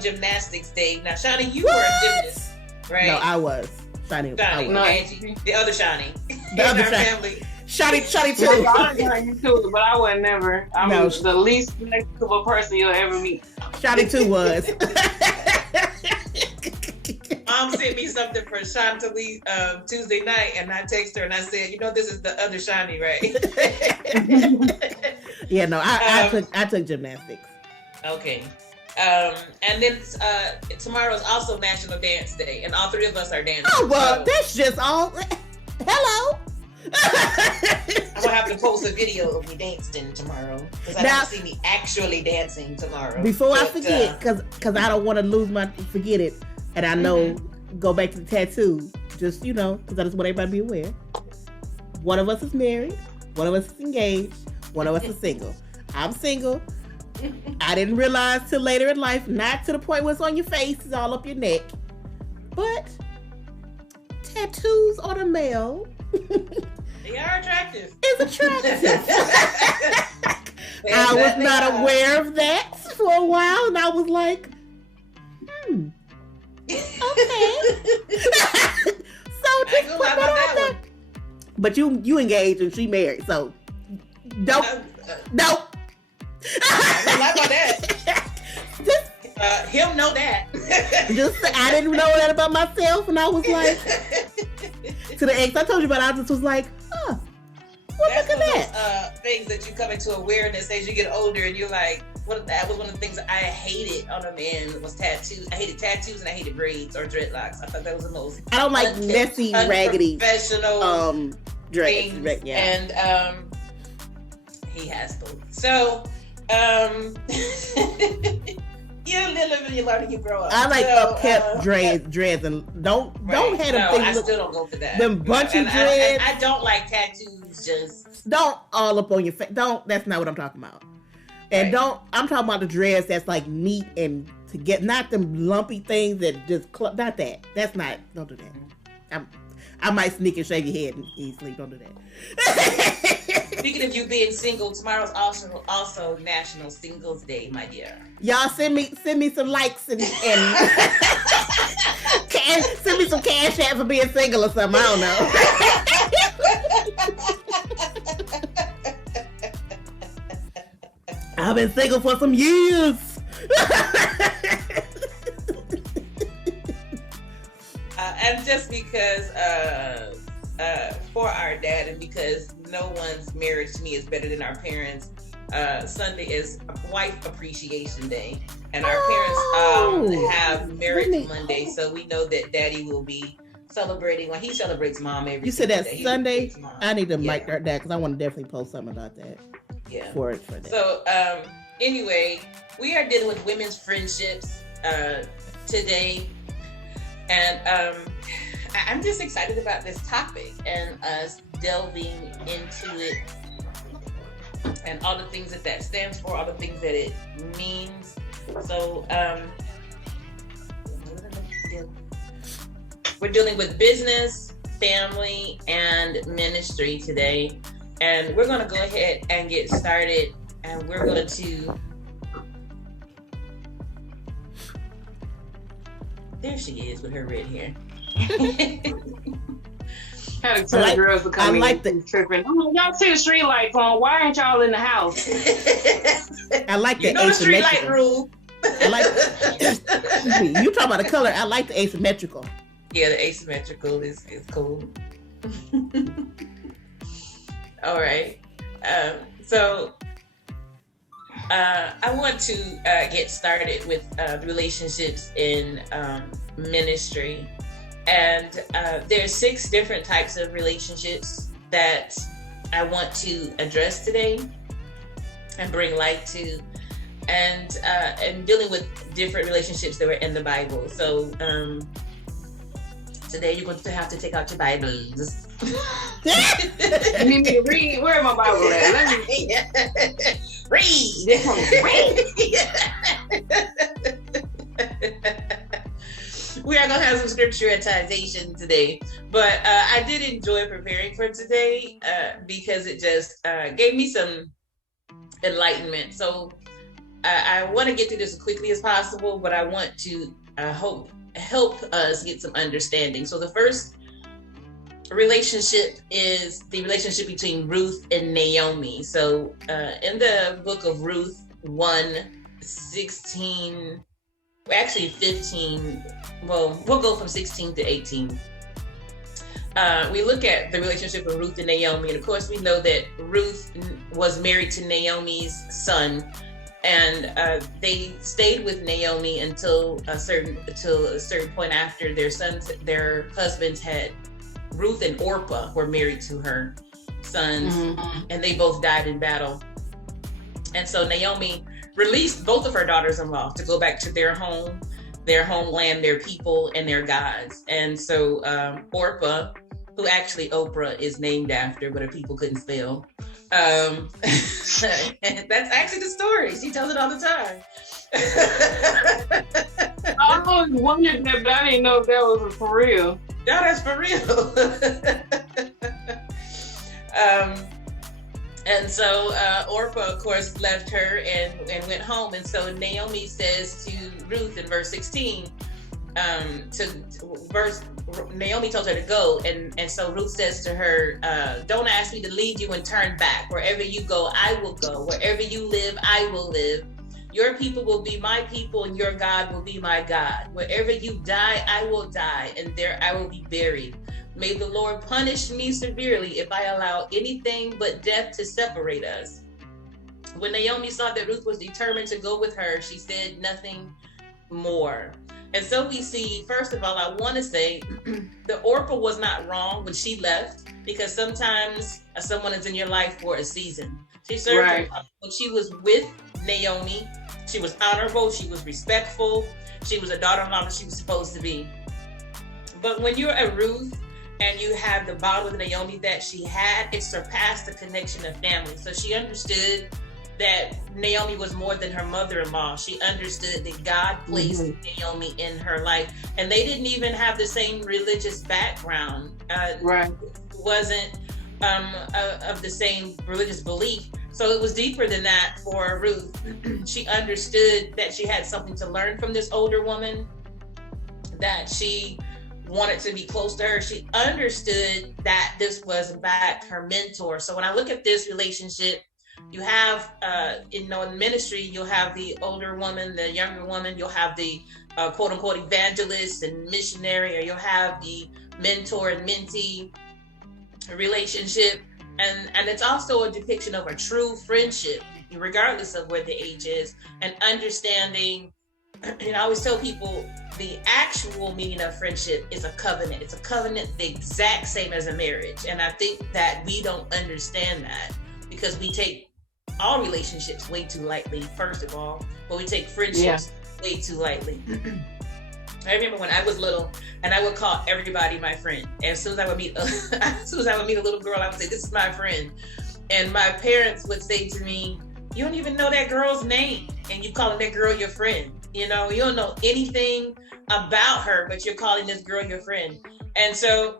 Gymnastics Day. Now, Shani, you were a gymnast, right? No, I was. Shani, no, Angie, the other Shani. The other family. Shani too. I like you too, but I would never. I'm the least flexible person you'll ever meet. Shani too was. Mom sent me something for Chantilly Tuesday night, and I texted her and I said, "You know, this is the other Shani, right?" Yeah, no, I took gymnastics. Okay. And then tomorrow is also National Dance Day, and all three of us are dancing. Oh, well, that's just all. Hello. I'm gonna have to post a video of me dancing tomorrow because I don't see me actually dancing tomorrow. Before I forget, because I don't want to forget it, and I know go back to the tattoo. Just because I just want everybody to be aware. One of us is married, one of us is engaged, one of us is single. I'm single. I didn't realize till later in life, not to the point where it's on your face, it's all up your neck. But tattoos on a male, they are attractive. Is attractive. I was not aware of that for a while, and I was like, okay. So just put that on there. But you engaged and she married, so don't. I like about that. Him know that. I didn't know that about myself, and I was like, to the ex I told you about, I just was like, well, that's look at that. Those, things that you come into awareness as you get older, and you're like, that was one of the things I hated on a man was tattoos. I hated tattoos and I hated braids or dreadlocks. I thought that was the most. I don't like messy, raggedy, professional dreads. Yeah. And he has both. So. You live and you learn and you grow up. I like upkept dreads and don't have them things. I still don't go for that. Them bunch of dreads. I don't like tattoos. Just don't all up on your face. That's not what I'm talking about. And I'm talking about the dreads that's like neat and to get, not them lumpy things that just not that. That's not. Don't do that. I might sneak and shave your head and easily. Don't do that. Speaking of you being single, tomorrow's also National Singles Day, my dear. Y'all send me some likes and send me some cash out for being single or something. I don't know. I've been single for some years. And just because for our dad and because no one's marriage to me is better than our parents, Sunday is Wife Appreciation Day, and our parents have Marriage Monday, so we know that Daddy will be celebrating. He celebrates Mom every. You said that Sunday. I need to mic that because I want to definitely post something about that. Yeah. For that. So anyway, we are dealing with women's friendships today, and I'm just excited about this topic and us delving into it and all the things that stands for, all the things that it means. So we're dealing with business, family, and ministry today. And we're going to go ahead and get started. And we're going to... There she is with her red hair. Had to tell the girls to come in tripping. Y'all see the street lights on. Why aren't y'all in the house? I like the the street light rule. I like you talking about the color. I like the asymmetrical. Yeah, the asymmetrical is cool. All right. So I want to get started with the relationships in ministry. And there's 6 different types of relationships that I want to address today. and bring light to, and dealing with different relationships that were in the Bible. So today you're going to have to take out your Bibles. You need me to read? Where my Bible at? Let me read. We are going to have some scripturatization today, but I did enjoy preparing for today because it just gave me some enlightenment. So I want to get through this as quickly as possible, but I want to help us get some understanding. So the first relationship is the relationship between Ruth and Naomi. So in the book of Ruth 1:16, actually 15, well, we'll go from 16 to 18. We look at the relationship of Ruth and Naomi, and of course we know that Ruth was married to Naomi's son, and they stayed with Naomi until a certain point after their husbands had, Ruth and Orpah were married to her sons, and they both died in battle. And so Naomi released both of her daughters-in-law to go back to their home, their homeland, their people, and their gods. And so Orpah, who actually Oprah is named after, but her people couldn't spell. And that's actually the story. She tells it all the time. I always wondered that, but I didn't know if that was for real. No, that's for real. And so Orpah, of course, left her and went home. And so Naomi says to Ruth in verse 16, Naomi told her to go. And so Ruth says to her, don't ask me to leave you and turn back. Wherever you go, I will go. Wherever you live, I will live. Your people will be my people, and your God will be my God. Wherever you die, I will die, and there I will be buried. May the Lord punish me severely if I allow anything but death to separate us. When Naomi saw that Ruth was determined to go with her, she said nothing more. And so we see, first of all, I want to say that Orpah was not wrong when she left, because sometimes someone is in your life for a season. She served when she was with Naomi. She was honorable, she was respectful, she was a daughter-in-law that she was supposed to be. But when you're a Ruth and you have the bond with Naomi that she had, it surpassed the connection of family. So she understood that Naomi was more than her mother-in-law. She understood that God placed Naomi in her life. And they didn't even have the same religious background. Wasn't of the same religious belief. So it was deeper than that for Ruth. She understood that she had something to learn from this older woman, that she wanted to be close to her. She understood that this was in fact her mentor. So when I look at this relationship, you have, in ministry, you'll have the older woman, the younger woman, you'll have the quote unquote evangelist and missionary, or you'll have the mentor and mentee relationship. And it's also a depiction of a true friendship, regardless of where the age is, and understanding. I always tell people the actual meaning of friendship is a covenant. It's a covenant the exact same as a marriage. And I think that we don't understand that because we take all relationships way too lightly, first of all, but we take friendships way too lightly. I remember when I was little, and I would call everybody my friend. As soon as I would meet a little girl, I would say, "This is my friend." And my parents would say to me, "You don't even know that girl's name, and you calling that girl your friend. You don't know anything about her, but you're calling this girl your friend." And so,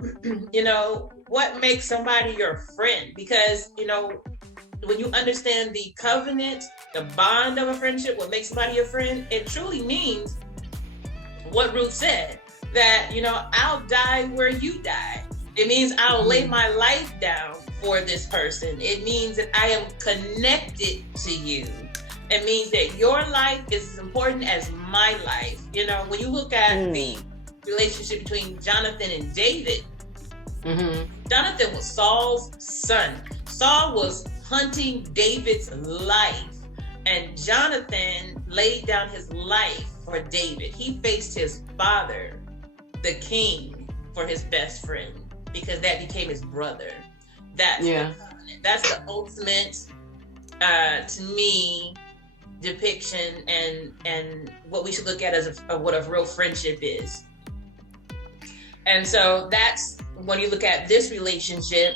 what makes somebody your friend? Because when you understand the covenant, the bond of a friendship, what makes somebody your friend, it truly means what Ruth said, that, I'll die where you die. It means I'll lay my life down for this person. It means that I am connected to you. It means that your life is as important as my life. When you look at the relationship between Jonathan and David, Jonathan was Saul's son. Saul was hunting David's life, and Jonathan laid down his life for David. He faced his father, the king, for his best friend, because that became his brother. That's the covenant. That's the ultimate to me, depiction and what we should look at as what a real friendship is. And so that's when you look at this relationship,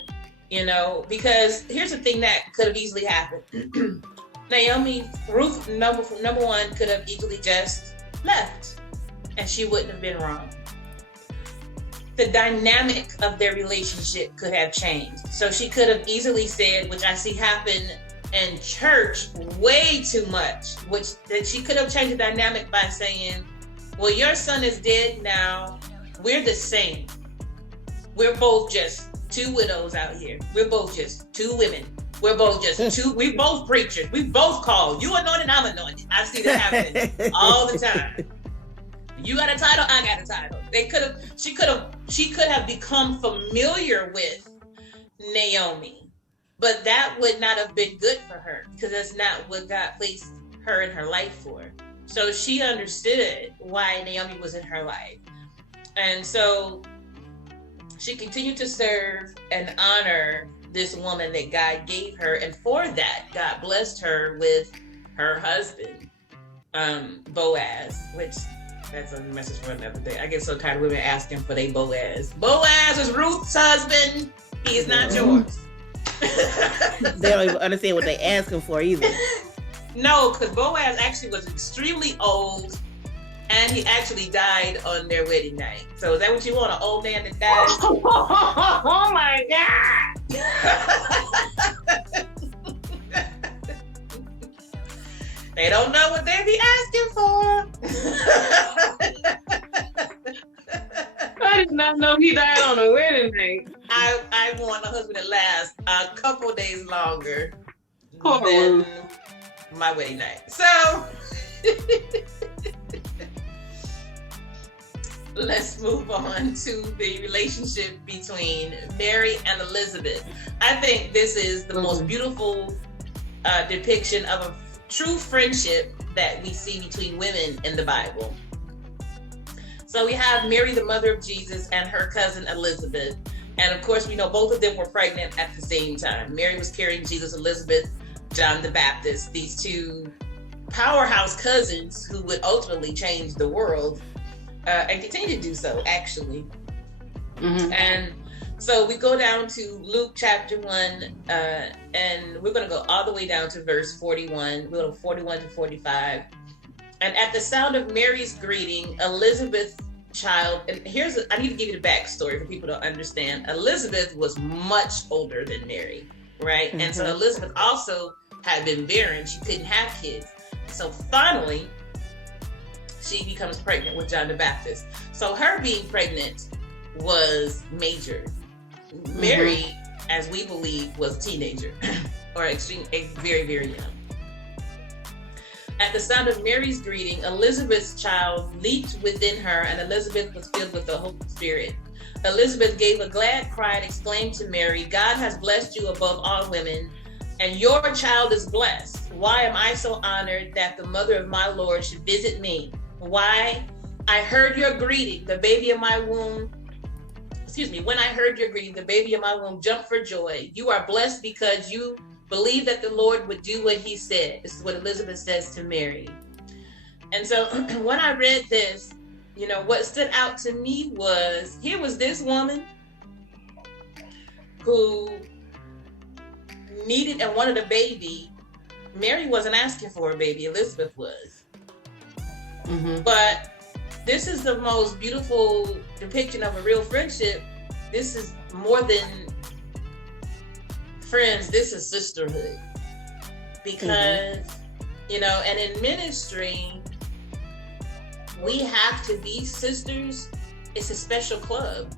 you know, because here's the thing that could have easily happened. Ruth, number one, could have easily just left and she wouldn't have been wrong. The dynamic of their relationship could have changed. So she could have easily said, which I see happen in church way too much, that she could have changed the dynamic by saying, well, your son is dead now. We're the same. We're both just two widows out here. We're both just two women. We're both just two. We both preachers. We both called. You anointed, I'm anointed. I see that happening all the time. You got a title, I got a title. She could have become familiar with Naomi, but that would not have been good for her because that's not what God placed her in her life for. So she understood why Naomi was in her life. And so she continued to serve and honor this woman that God gave her. And for that, God blessed her with her husband, Boaz, which that's a message for another day. I get so tired of women asking for their Boaz. Boaz is Ruth's husband. He is not yours. They don't even understand what they're asking for either. No, because Boaz actually was extremely old. And he actually died on their wedding night. So is that what you want, an old man that died? Oh my God! They don't know what they be asking for. I did not know he died on a wedding night. I want a husband that lasts a couple days longer Poor than Ruth. my wedding night. So let's move on to the relationship between Mary and Elizabeth. I think this is the most beautiful depiction of a true friendship that we see between women in the Bible. So we have Mary, the mother of Jesus, and her cousin Elizabeth. And of course, we know both of them were pregnant at the same time. Mary was carrying Jesus, Elizabeth, John the Baptist, these two powerhouse cousins who would ultimately change the world. And continue to do so, actually. Mm-hmm. And so we go down to Luke chapter 1, and we're going to go all the way down to verse 41. We'll go 41 to 45. And at the sound of Mary's greeting, Elizabeth's child, and I need to give you the backstory for people to understand. Elizabeth was much older than Mary, right? Mm-hmm. And so Elizabeth also had been barren. She couldn't have kids. So finally, she becomes pregnant with John the Baptist. So her being pregnant was major. Mary, as we believe, was a teenager or very, very young. At the sound of Mary's greeting, Elizabeth's child leaped within her, and Elizabeth was filled with the Holy Spirit. Elizabeth gave a glad cry and exclaimed to Mary, "God has blessed you above all women, and your child is blessed. Why am I so honored that the mother of my Lord should visit me? Why? I heard your greeting, the baby in my womb. When I heard your greeting, the baby in my womb jumped for joy. You are blessed because you believe that the Lord would do what he said." This is what Elizabeth says to Mary. And so when I read this, you know, what stood out to me was, here was this woman who needed and wanted a baby. Mary wasn't asking for a baby, Elizabeth was. Mm-hmm. But this is the most beautiful depiction of a real friendship. This is more than friends, this is sisterhood. Because, you know, and in ministry, we have to be sisters. It's a special club.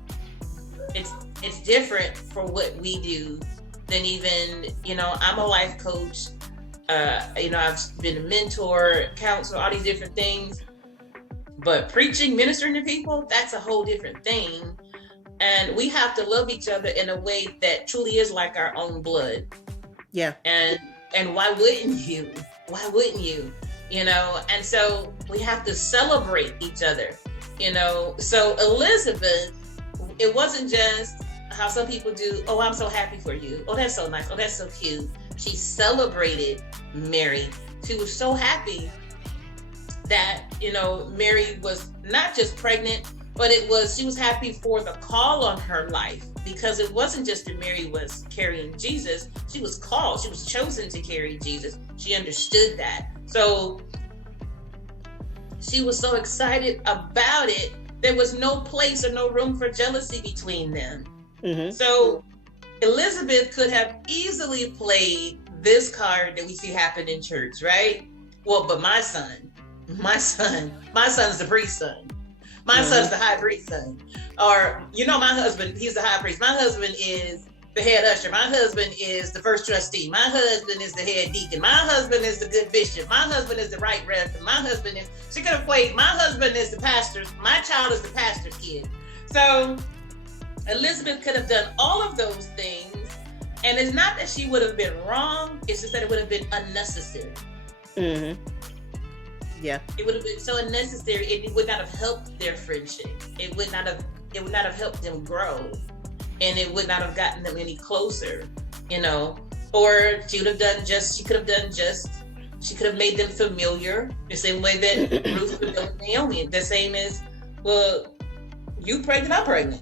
It's different for what we do than even, you know, I'm a life coach. You know, I've been a mentor, counselor, all these different things. But preaching, ministering to people, that's a whole different thing. And we have to love each other in a way that truly is like our own blood. Yeah. And why wouldn't you? Why wouldn't you? You know, and so we have to celebrate each other, you know. So Elizabeth, it wasn't just how some people do, "Oh, I'm so happy for you. Oh, that's so nice. Oh, that's so cute." she celebrated Mary. She was so happy that, Mary was not just pregnant, but she was happy for the call on her life, because it wasn't just that Mary was carrying Jesus. She was called, she was chosen to carry Jesus. She understood that. So she was so excited about it. There was no place or no room for jealousy between them. Mm-hmm. So Elizabeth could have easily played this card that we see happen in church, right? Well, but my son's the priest's son. My son's the high priest's son. Or, my husband, he's the high priest. My husband is the head usher. My husband is the first trustee. My husband is the head deacon. My husband is the good bishop. My husband is the right reverend. She could have played, my husband is the pastor's, my child is the pastor's kid. So Elizabeth could have done all of those things. And it's not that she would have been wrong, it's just that it would have been unnecessary. Mm-hmm. Yeah. It would have been so unnecessary, it would not have helped their friendship. It would not have helped them grow. And it would not have gotten them any closer, Or she could have made them familiar, the same way that Ruth and Naomi. The same as, well, you pregnant, I'm pregnant.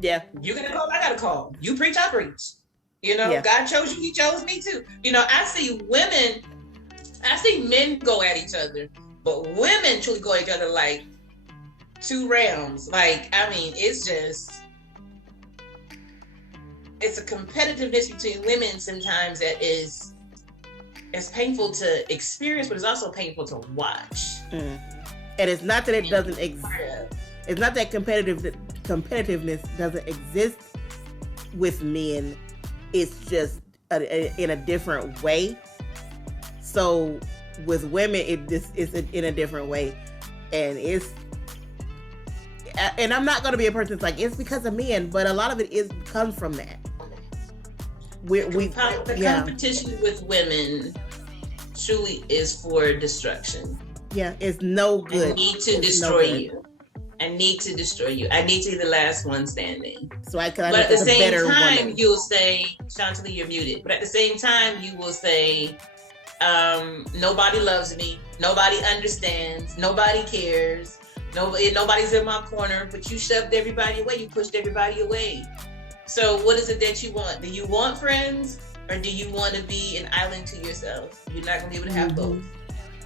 Yeah. You got a call, I got a call. You preach, I preach. God chose you, he chose me too. I see men go at each other, but women truly go at each other like two rams. It's a competitiveness between women sometimes that is painful to experience, but it's also painful to watch. And it's not that it doesn't exist. It's not that competitiveness doesn't exist with men. It's just in a different way. So with women, it's in a different way, and I'm not going to be a person that's like, it's because of men, but a lot of it comes from that. The competition with women truly is for destruction. Yeah, it's no good. I need to destroy you. I need to destroy you. I need to be the last one standing. So but at the same time, you'll say, Chantilly, you're muted. But at the same time, you will say, nobody loves me. Nobody understands. Nobody cares. Nobody's in my corner. But you shoved everybody away. You pushed everybody away. So what is it that you want? Do you want friends, or do you want to be an island to yourself? You're not going to be able to have both.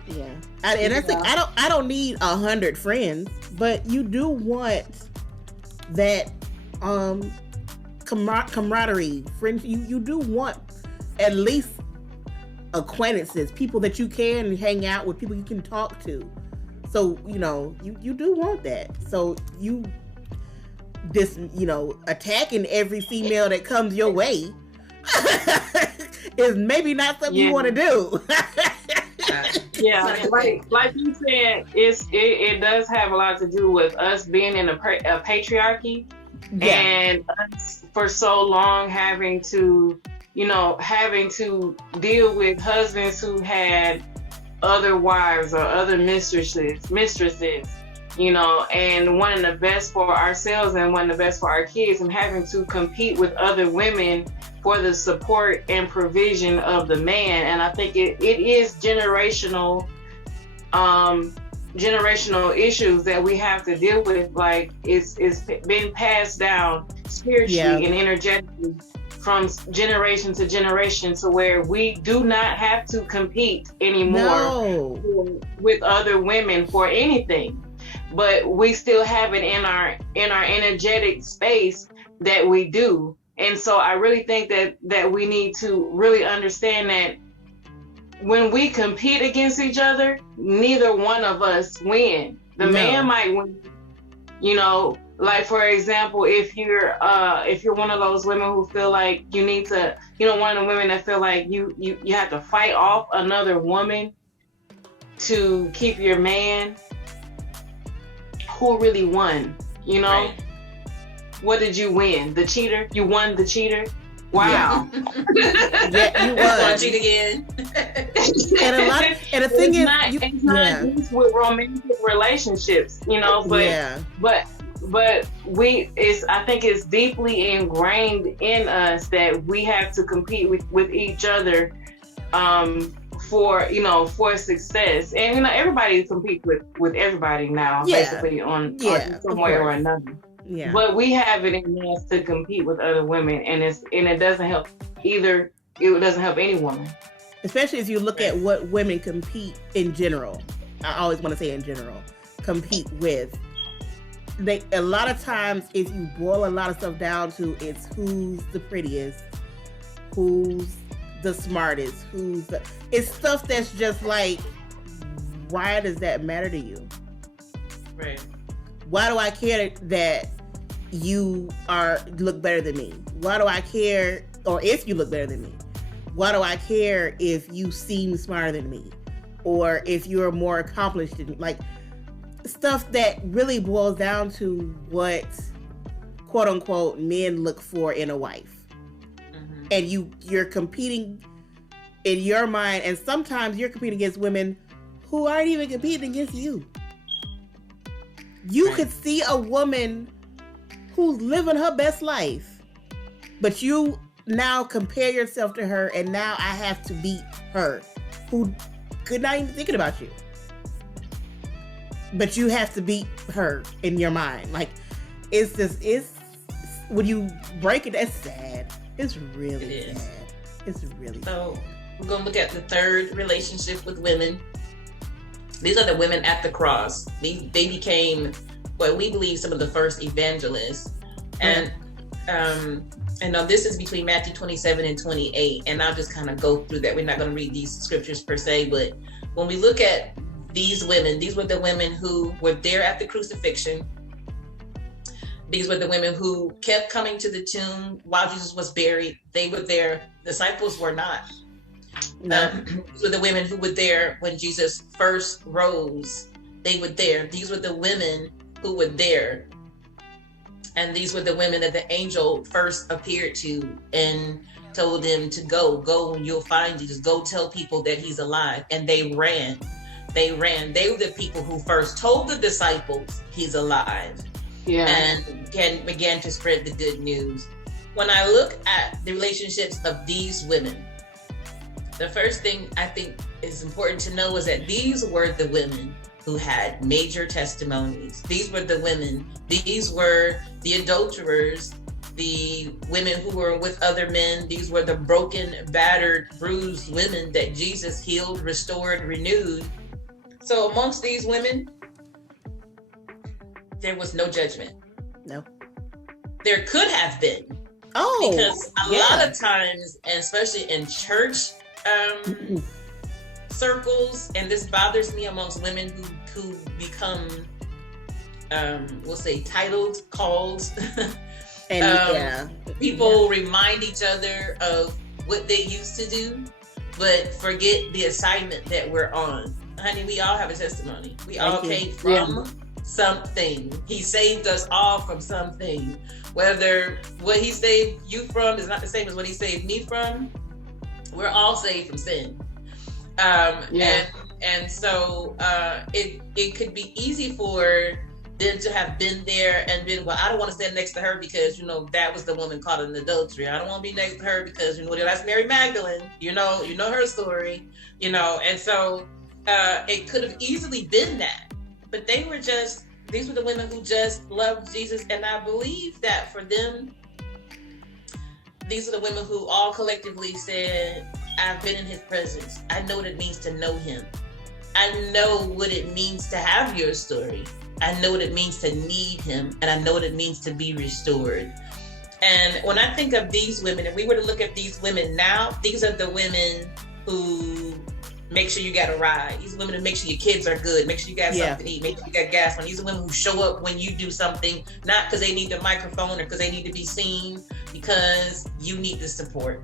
Yeah, and I think I don't need 100 friends, but you do want that camaraderie, friends. You do want at least acquaintances, people that you can hang out with, people you can talk to. So you do want that. So attacking every female that comes your way is maybe not something you want to do. Yeah, like you said, it does have a lot to do with us being in a patriarchy, and us for so long having to deal with husbands who had other wives or other mistresses, and wanting the best for ourselves and wanting the best for our kids, and having to compete with other women for the support and provision of the man. And I think it is generational issues that we have to deal with. Like it's been passed down spiritually and energetically from generation to generation, to where we do not have to compete anymore with other women for anything. But we still have it in our energetic space that we do. And so I really think that we need to really understand that when we compete against each other, neither one of us win. The man might win, like for example, if you're one of those women who feel like you need to, one of the women that feel like you have to fight off another woman to keep your man, who really won? Right. What did you win? The cheater? You won the cheater? Wow. Yeah, you won. Cheat again. and the thing is, it's not just with romantic relationships, but I think it's deeply ingrained in us that we have to compete with each other for success. And everybody competes with everybody now, basically on some way or another. Yeah. But we have it in us to compete with other women, and it doesn't help either. It doesn't help any woman. Especially as you look at what women compete in general. I always want to say in general, compete with. A lot of times, if you boil a lot of stuff down to, it's who's the prettiest, who's the smartest, it's stuff that's just like, why does that matter to you? Right. Why do I care that you look better than me? Why do I care, or if you look better than me? Why do I care if you seem smarter than me? Or if you're more accomplished than me? Like, stuff that really boils down to what, quote unquote, men look for in a wife. Mm-hmm. And you're competing in your mind, and sometimes you're competing against women who aren't even competing against you. You could see a woman who's living her best life, but you now compare yourself to her, and now I have to beat her, who could not even thinking about you. But you have to beat her in your mind. Like, it's when you break it, that's sad. It's really sad. It's really sad. We're going to look at the third relationship with women. These are the women at the cross. They became what we believe some of the first evangelists. And this is between Matthew 27 and 28. And I'll just kind of go through that. We're not going to read these scriptures per se, but when we look at these women, these were the women who were there at the crucifixion. These were the women who kept coming to the tomb while Jesus was buried. They were there. Disciples were not. No. These were the women who were there when Jesus first rose. They were there. These were the women who were there. And these were the women that the angel first appeared to and told them to go and you'll find Jesus. Go tell people that he's alive. And they ran. They were the people who first told the disciples he's alive. Yeah. And began to spread the good news. When I look at the relationships of these women, the first thing I think is important to know is that these were the women who had major testimonies. These were the women, these were the adulterers, the women who were with other men. These were the broken, battered, bruised women that Jesus healed, restored, renewed. So amongst these women, there was no judgment. No. There could have been. Oh, because a lot of times, and especially in church circles, and this bothers me amongst women who become, we'll say, titled, called. And people remind each other of what they used to do, but forget the assignment that we're on. Honey, we all have a testimony. We all came from something. He saved us all from something. Whether what he saved you from is not the same as what he saved me from, we're all saved from sin. And so it could be easy for them to have been there and been, well, I don't want to stand next to her because, that was the woman caught in adultery. I don't want to be next to her because, that's Mary Magdalene. You know her story, and so it could have easily been that. But these were the women who just loved Jesus. And I believe that for them, these are the women who all collectively said, I've been in his presence. I know what it means to know him. I know what it means to have your story. I know what it means to need him. And I know what it means to be restored. And when I think of these women, if we were to look at these women now, these are the women who make sure you got a ride. These are women who make sure your kids are good. Make sure you got something to eat. Make sure you got gas on. These are women who show up when you do something, not because they need the microphone or because they need to be seen, because you need the support.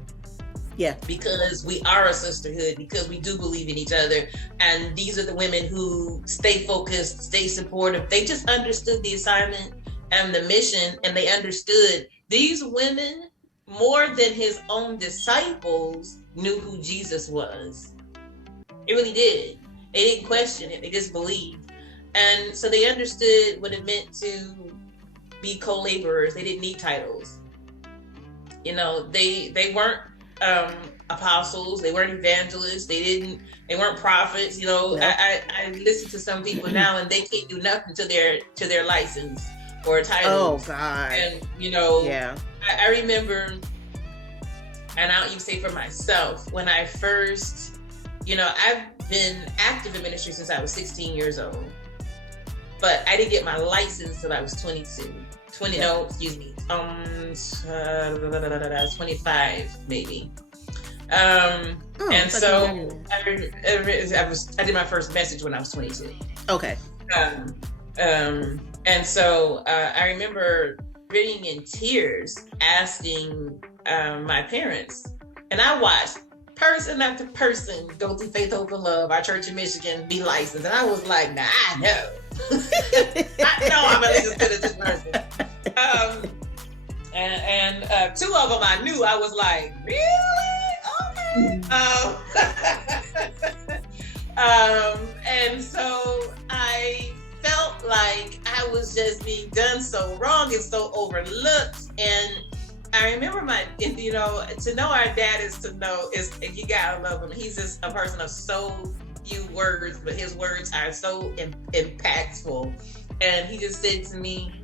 Yeah. Because we are a sisterhood, because we do believe in each other. And these are the women who stay focused, stay supportive. They just understood the assignment and the mission, and they understood these women, more than his own disciples, knew who Jesus was. It really did. They didn't question it. They just believed. And so they understood what it meant to be co-laborers. They didn't need titles. They weren't apostles. They weren't evangelists. They weren't prophets. You know, Yeah. I listen to some people now, and they can't do nothing to their license or title. Oh God. And you know, yeah. I remember, and I'll even say for myself, when I first, you know, I've been active in ministry since I was 16 years old, but I didn't get my license till I was 22. No, excuse me. I was 25 maybe. And so I did my first message when I was 22. Okay. And so I remember being in tears asking my parents, and I watched person after person go through Faith, Hope, and Love, our church in Michigan, be licensed. And I was like, nah, I know. I know I'm at least as good as this person. And two of them I knew. I was like, really? Okay. And so I felt like I was just being done so wrong and so overlooked. And I remember to know our dad is you gotta love him. He's just a person of so few words, but his words are so impactful. And he just said to me,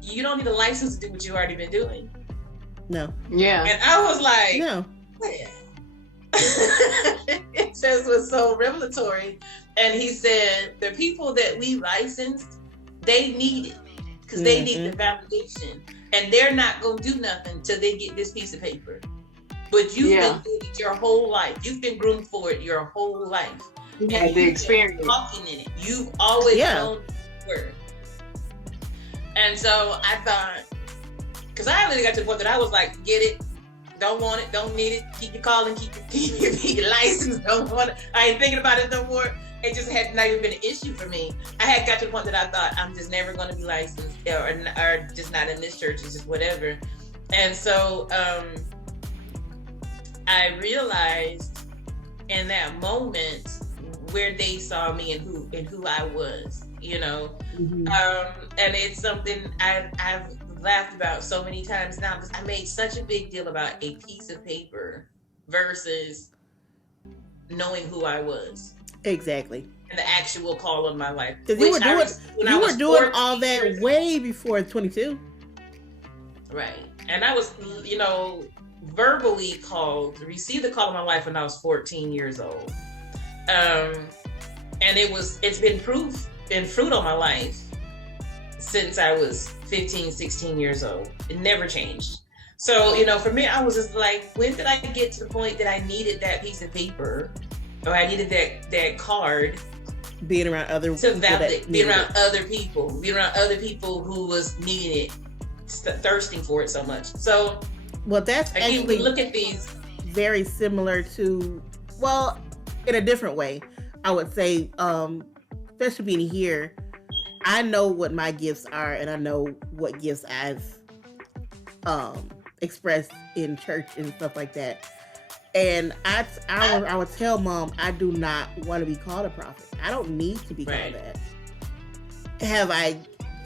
you don't need a license to do what you've already been doing. No. Yeah. And I was like, no. It just was so revelatory. And he said, the people that we licensed, they need it because they need the validation. And they're not going to do nothing till they get this piece of paper. But you've been doing it your whole life. You've been groomed for it your whole life. Yeah, the experience. Walking in it. You've always known the word. And so I thought, because I really got to the point that I was like, get it, don't want it, don't need it, keep your calling, keep your license, don't want it. I ain't thinking about it no more. It just had not even been an issue for me. I had got to the point that I thought I'm just never going to be licensed or just not in this church, it's just whatever. And so I realized in that moment where they saw me and who I was, you know. And it's something I've laughed about so many times now because I made such a big deal about a piece of paper versus knowing who I was. Exactly. And the actual call on my life. Because you were doing all that way before 22. Right. And I was, you know, verbally received the call of my life when I was 14 years old. And it's been fruit on my life since I was 15, 16 years old. It never changed. So, you know, for me, I was just like, when did I get to the point that I needed that piece of paper or I needed that card? Being around other people. Being around other people who was needing it, thirsting for it so much. So, well, that's again, actually we look at these very similar to, well, in a different way, I would say, especially being here, I know what my gifts are and I know what gifts I've expressed in church and stuff like that. And I would tell Mom, I do not want to be called a prophet. I don't need to be called that. Have I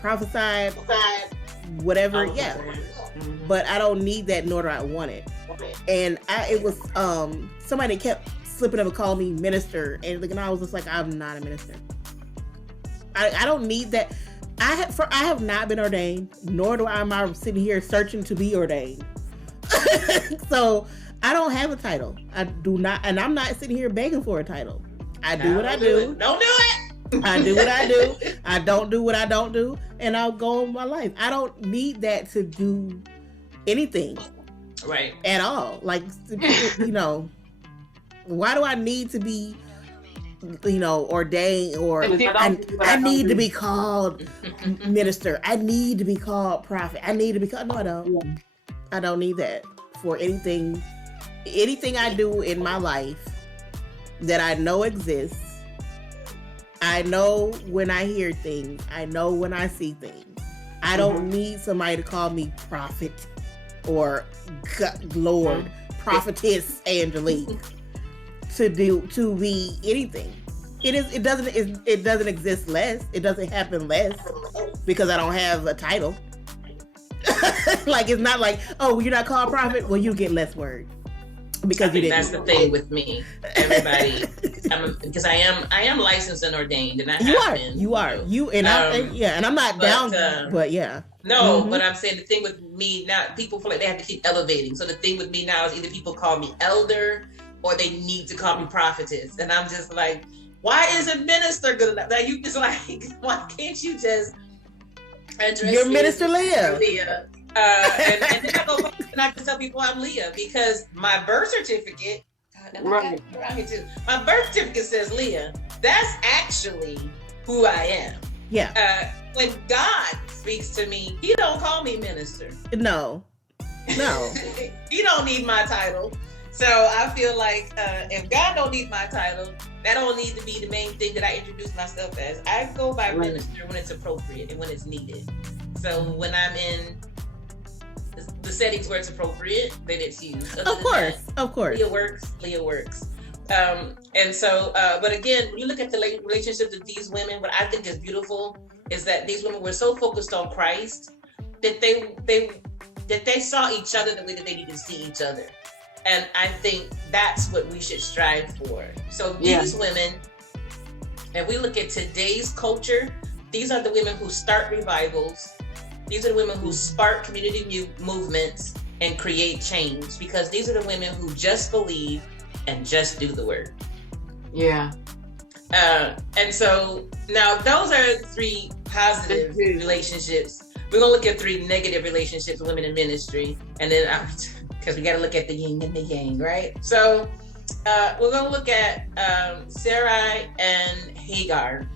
prophesied? Whatever, yeah. But I don't need that, nor do I want it. And it was somebody kept slipping up and calling me minister, and I was just like, I'm not a minister. I don't need that. I have not been ordained, nor do I'm sitting here searching to be ordained. So I don't have a title. I do not, and I'm not sitting here begging for a title. I do what I do. Don't do it. I do what I do. I don't do what I don't do, and I'll go on my life. I don't need that to do anything, right? At all. Like, you know, why do I need to be, you know, ordained or I need to be called minister. I need to be called prophet. I need to be called. No, I don't. Yeah. I don't need that for anything I do in my life that I know exists. I know when I hear things. I know when I see things. I don't need somebody to call me prophet or Lord, prophetess Angelique to be anything. It doesn't exist less. It doesn't happen less because I don't have a title. Like, it's not like, oh, you're not called prophet, well, you get less word. Because I think that's the thing with me. Everybody, because I am licensed and ordained, and You are, and I'm not down, but yeah. No, but I'm saying the thing with me now, people feel like they have to keep elevating. So the thing with me now is either people call me elder or they need to call me prophetess, and I'm just like, why isn't minister good enough? Now you just like, why can't you just address your minister Leah? And then I go back and I can tell people I'm Leah because my birth certificate, my birth certificate says Leah. That's actually who I am. Yeah. When God speaks to me, he don't call me minister. No. He don't need my title. So I feel like if God don't need my title, that don't need to be the main thing that I introduce myself as. I go by minister when it's appropriate and when it's needed. So when I'm in the settings where it's appropriate, then it's used. Of course. Leah works. And so, but again, when you look at the relationships of these women, what I think is beautiful is that these women were so focused on Christ that they saw each other the way that they needed to see each other. And I think that's what we should strive for. So these women, if we look at today's culture, these are the women who start revivals. These are the women who spark community movements and create change, because these are the women who just believe and just do the work. Yeah. And so now those are 3 positive relationships. We're going to look at 3 negative relationships with women in ministry. And then, because we got to look at the yin and the yang, right? So we're going to look at Sarai and Hagar.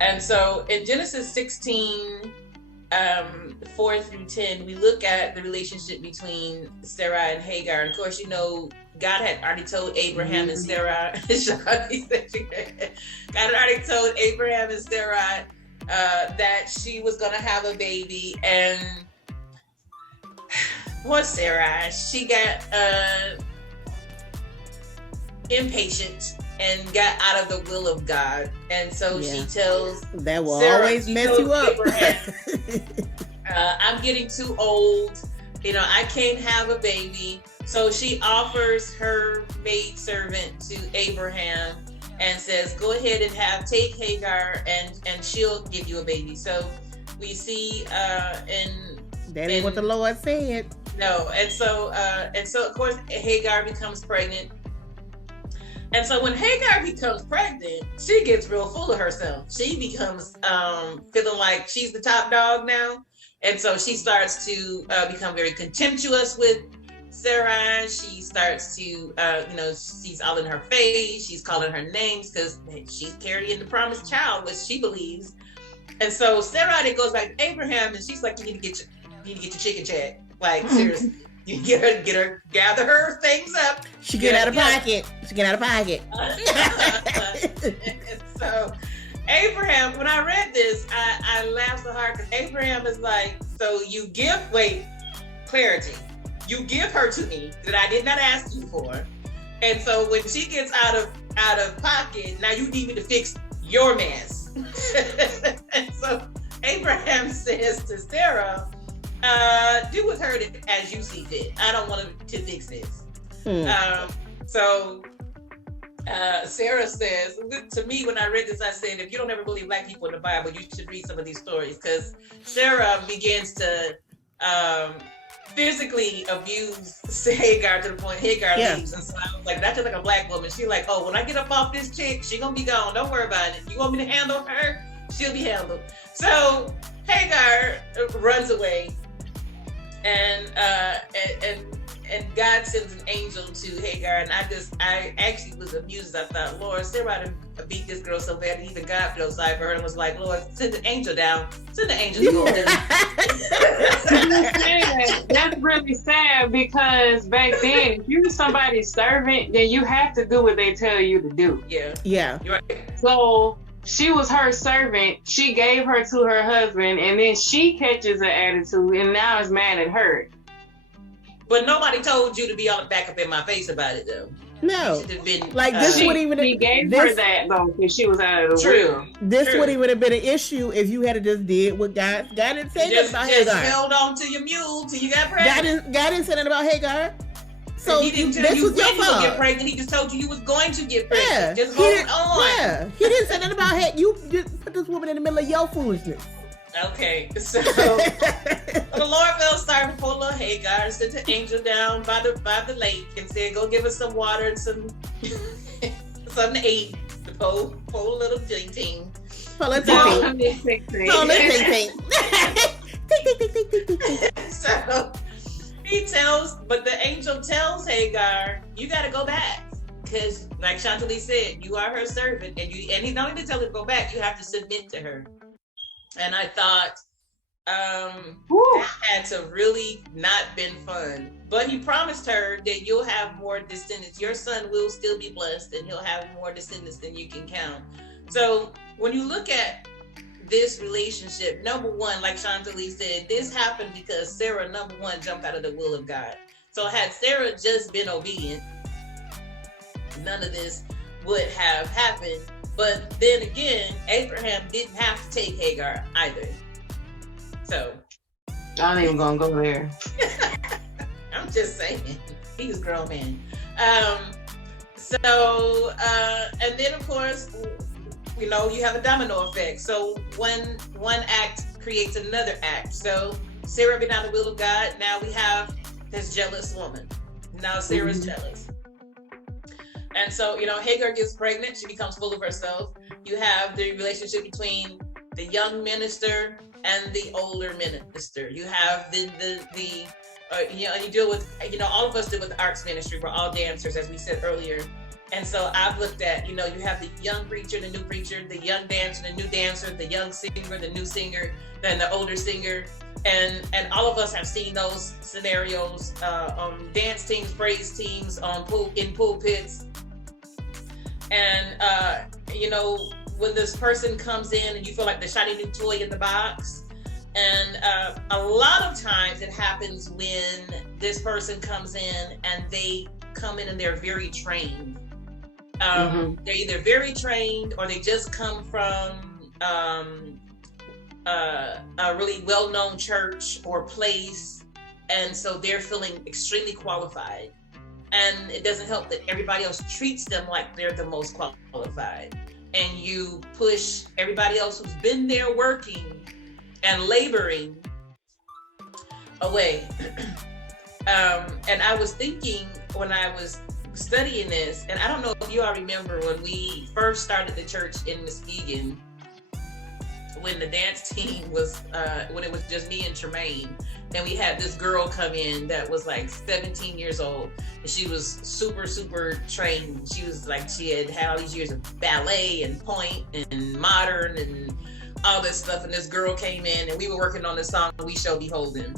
And so in Genesis 16, 4 through 10, we look at the relationship between Sarai and Hagar. And of course, you know, God had already told Abraham and Sarai, God had already told Abraham and Sarai that she was going to have a baby. And poor Sarai, she got impatient and got out of the will of God. And so she tells that will Sarah, always mess you up. I'm getting too old. You know, I can't have a baby. So she offers her maidservant to Abraham and says, go ahead and take Hagar and she'll give you a baby. So we see that ain't what the Lord said. No. And so of course Hagar becomes pregnant. And so when Hagar becomes pregnant, she gets real full of herself. She becomes feeling like she's the top dog now. And so she starts to become very contemptuous with Sarai. She starts to, she's all in her face. She's calling her names because she's carrying the promised child, which she believes. And so Sarai then goes back to Abraham, and she's like, you need to get your chicken check. Like, seriously. You get her, gather her things up. She get out of pocket. And so Abraham, when I read this, I laughed so hard because Abraham is like, so you give clarity. You give her to me that I did not ask you for. And so when she gets out of pocket, now you need me to fix your mess. And so Abraham says to Sarah, do with her as you see fit. I don't want to fix this. So Sarah says to me, when I read this, I said, if you don't ever believe Black people in the Bible, you should read some of these stories, because Sarah begins to physically abuse Hagar to the point Hagar leaves. And so I was like, that's just like a Black woman. She's like, oh, when I get up off this chick, she gonna be gone. Don't worry about it. You want me to handle her? She'll be handled. So Hagar runs away. And God sends an angel to Hagar, and I actually was amused. I thought, Lord, Sarah beat this girl so bad, and even God felt sorry for her and was like, Lord, send an angel down. Send the angel to That's really sad, because back then, if you're somebody's servant, then you have to do what they tell you to do. Yeah. You're right. So she was her servant. She gave her to her husband, and then she catches an attitude and now is mad at her. But nobody told you to be all back up in my face about it, though. No. Been, like this would even he gave her that though, because she was out of the will. This would even have been an issue if you had just did what God didn't say nothing about Hagar. Just held on to your mule till you got pregnant. God didn't say nothing about Hagar. So he didn't tell you when you would get pregnant. He just told you was going to get pregnant. Yeah, just hold on. Yeah, he didn't say nothing about, hey, you just put this woman in the middle of your foolishness. Okay, so the Lord will start with poor little Hagar, sent an angel down by the lake and said, "Go give us some water and some something to eat." The poor little ting. So but the angel tells Hagar, "You got to go back, because like Chantilly said, you are her servant, and he's not only to tell her to go back, you have to submit to her." And I thought that had to really not been fun. But he promised her that you'll have more descendants. Your son will still be blessed, and he'll have more descendants than you can count. So when you look at this relationship, number one, like Chantilly said, this happened because Sarah, number one, jumped out of the will of God. So had Sarah just been obedient, none of this would have happened. But then again, Abraham didn't have to take Hagar either. So I ain't even gonna go there. I'm just saying, he was a grown man. And then of course, you have a domino effect. So one act creates another act. So Sarah been out of the will of God. Now we have this jealous woman. Now Sarah's jealous. And so, Hagar gets pregnant. She becomes full of herself. You have the relationship between the young minister and the older minister. You have you deal with, all of us deal with the arts ministry. We're all dancers, as we said earlier. And so I've looked at, you have the young preacher, the new preacher, the young dancer, the new dancer, the young singer, the new singer, then the older singer. And all of us have seen those scenarios, dance teams, praise teams, in pulpits. And, when this person comes in and you feel like the shiny new toy in the box. And a lot of times it happens when this person comes in and they come in and they're very trained. They're either very trained or they just come from a really well-known church or place. And so they're feeling extremely qualified. And it doesn't help that everybody else treats them like they're the most qualified. And you push everybody else who's been there working and laboring away. And I was thinking when I was studying this, and I don't know if you all remember when we first started the church in Muskegon, when the dance team was, when it was just me and Tremaine, and we had this girl come in that was like 17 years old, and she was super, super trained. She was like, she had all these years of ballet and point and modern and all this stuff. And this girl came in and we were working on the song, "We Shall Behold Him."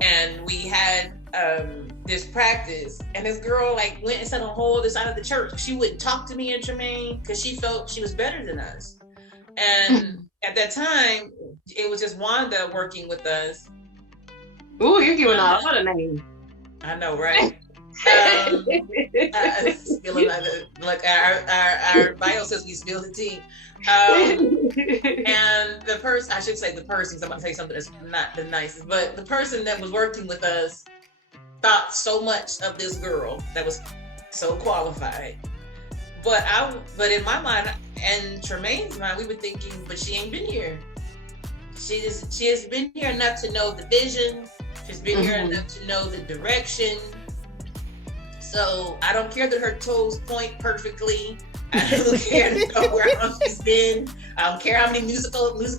And we had this practice, and this girl like went and sat on the whole other side of the church. She wouldn't talk to me and Tremaine because she felt she was better than us. And at that time, it was just Wanda working with us. Ooh, you're giving a lot of names. I know, right? Spilling like our bio says we spill the tea. And the person, I should say the person, I'm about to say something that's not the nicest, but the person that was working with us thought so much of this girl that was so qualified. But in my mind and Tremaine's mind, we were thinking, but she ain't been here. She has been here enough to know the vision. She's been here enough to know the direction. So I don't care that her toes point perfectly. I don't care to know where she's been. I don't care how many musicals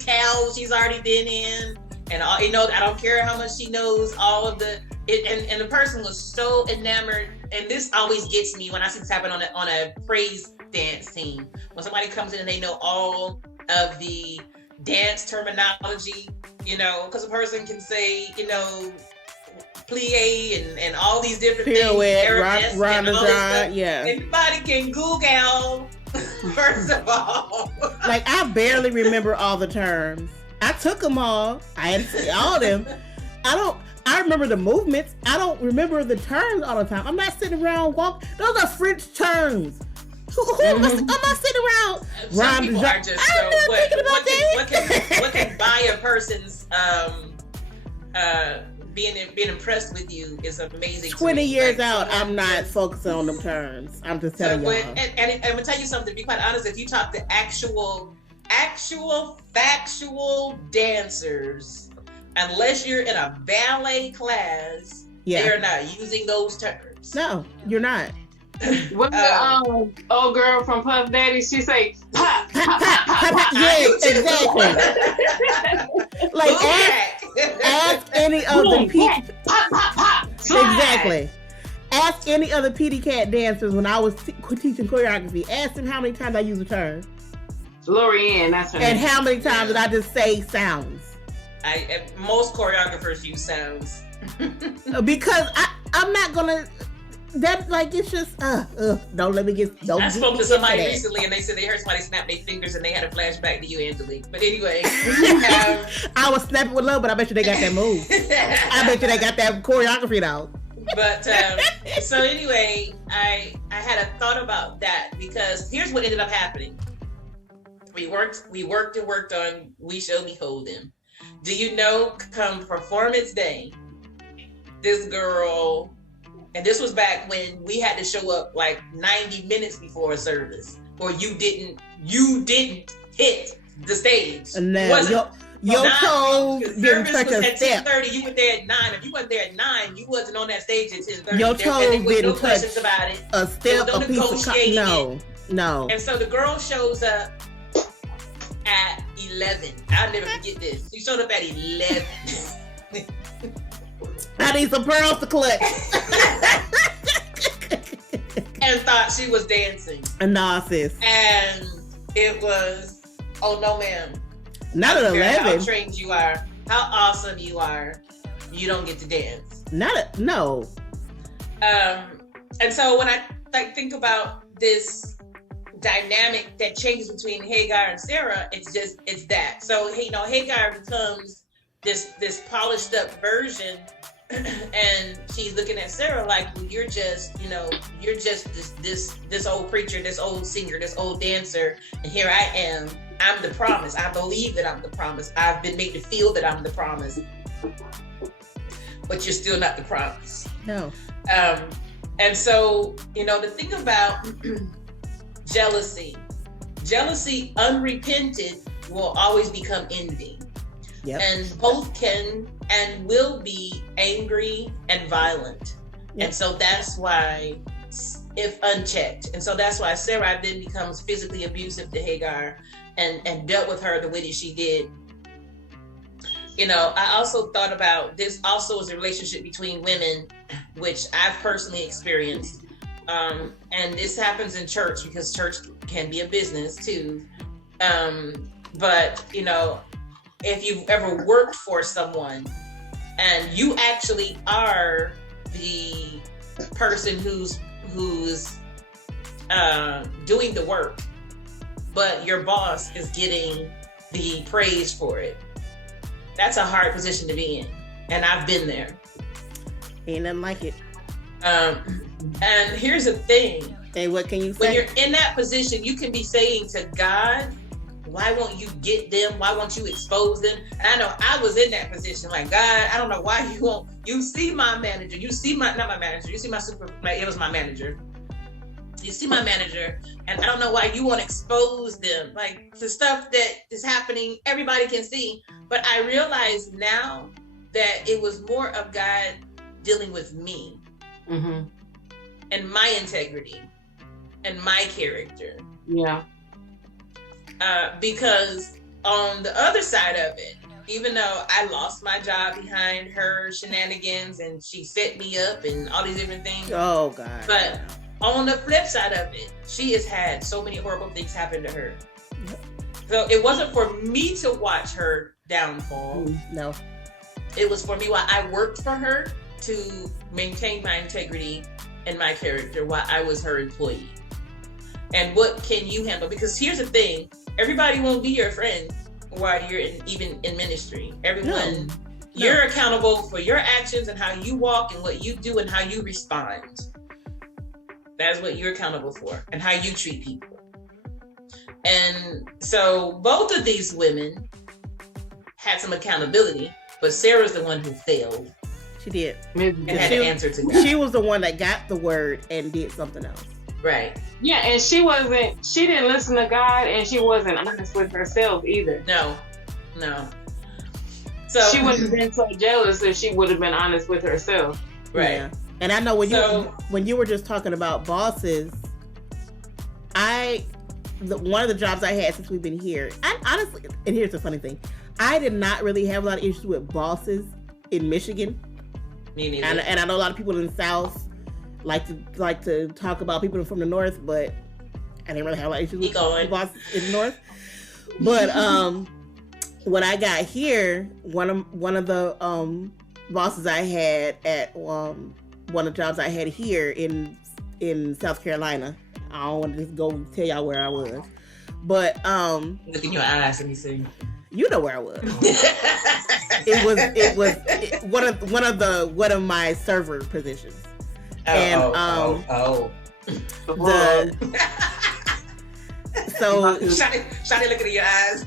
she's already been in. And I don't care how much she knows all of the. And the person was so enamored. And this always gets me when I see this happen on a praise dance team. When somebody comes in and they know all of the dance terminology, because a person can say, plie and all these different things. Yeah. Everybody can Google, first of all. Like, I barely remember all the terms. I took them all. I had to say all of them. I remember the movements. I don't remember the terms all the time. I'm not sitting around walking. Those are French terms. I'm not sitting around. Some people are just so. What can buy a person's being impressed with you is amazing. 20 years out, I'm not focusing on them terms. I'm just telling y'all. And I'm gonna tell you something. To be quite honest, if you talk to actual factual dancers, unless you're in a ballet class, they're not using those terms. No, you're not. When the old girl from Puff Daddy, she say pop, pop, pop, pop, pop. Yes, exactly. Like ask any of the people. Pop, pop, pop. Exactly. Ask any other PD Cat dancers when I was teaching choreography. Ask them how many times I use a term. Lorianne, that's her name. And how many times did I just say sounds? Most choreographers use sounds. Because I'm not gonna. That like it's just don't let me get. Don't I spoke to somebody recently and they said they heard somebody snap their fingers and they had a flashback to you, Angelique. But anyway, I was snapping with love, but I bet you they got that move. I bet you they got that choreography though. But so anyway, I had a thought about that because here's what ended up happening. We worked on We Shall Behold Him. Do you know, come performance day, this girl. And this was back when we had to show up like 90 minutes before a service, or you didn't hit the stage. And now your toes didn't touch a step. 10:30, you were there at 9. If you weren't there at 9, you wasn't on that stage at 10:30. Your toes didn't touch about it. A step, a piece of no. And so the girl shows up at 11. I'll never forget this. She showed up at 11. I need some pearls to collect. And thought she was dancing. Nah, sis. And it was, oh no, ma'am. Not at 11. How trained you are, how awesome you are, you don't get to dance. No. And so when I think about this dynamic that changes between Hagar and Sarah, it's that. So Hagar becomes this polished up version. And she's looking at Sarah like, well, you're just this old preacher, this old singer, this old dancer, and here I am. I'm the promise. I believe that I'm the promise. I've been made to feel that I'm the promise, but you're still not the promise. No. And so the thing about jealousy unrepented will always become envy. Yep. And both can and will be angry and violent. Yep. And so that's why, if unchecked, and so that's why Sarah then becomes physically abusive to Hagar and dealt with her the way that she did. I also thought about this also as a relationship between women, which I've personally experienced. And this happens in church because church can be a business too. But if you've ever worked for someone and you actually are the person who's doing the work, but your boss is getting the praise for it, that's a hard position to be in. And I've been there. Ain't nothing like it. And here's the thing. Hey, what can you say? When you're in that position, you can be saying to God, why won't you get them? Why won't you expose them? And I know I was in that position. Like, God, I don't know why you won't. You see my manager. You see not my manager. You see my it was my manager. You see my manager. And I don't know why you won't expose them. Like, the stuff that is happening, everybody can see. But I realize now that it was more of God dealing with me. Mm-hmm. And my integrity. And my character. Yeah. Because on the other side of it, even though I lost my job behind her shenanigans and she set me up and all these different things. Oh, God. But on the flip side of it, she has had so many horrible things happen to her. Yep. So it wasn't for me to watch her downfall. No. It was for me while I worked for her to maintain my integrity and my character while I was her employee. And what can you handle? Because here's the thing. Everybody won't be your friend while you're even in ministry. Everyone, you're accountable for your actions and how you walk and what you do and how you respond. That's what you're accountable for and how you treat people. And so both of these women had some accountability, but Sarah's the one who failed. She did. And had to answer to God. She was the one that got the word and did something else. Right. Yeah, and she didn't listen to God, and she wasn't honest with herself either. No. So she wouldn't have been so jealous if she would have been honest with herself. Right. Yeah. And I know when you were just talking about bosses, one of the jobs I had since we've been here, I honestly, and here's the funny thing, I did not really have a lot of issues with bosses in Michigan. Me neither. And I know a lot of people in the South like to talk about people from the North, but I didn't really have a lot of issues with bosses in the North. But when I got here, one of the bosses I had at one of the jobs I had here in South Carolina. I don't want to just go tell y'all where I was, but look in your eyes and you see. You know where I was. It was one of my server positions. So Shawty looking in your eyes.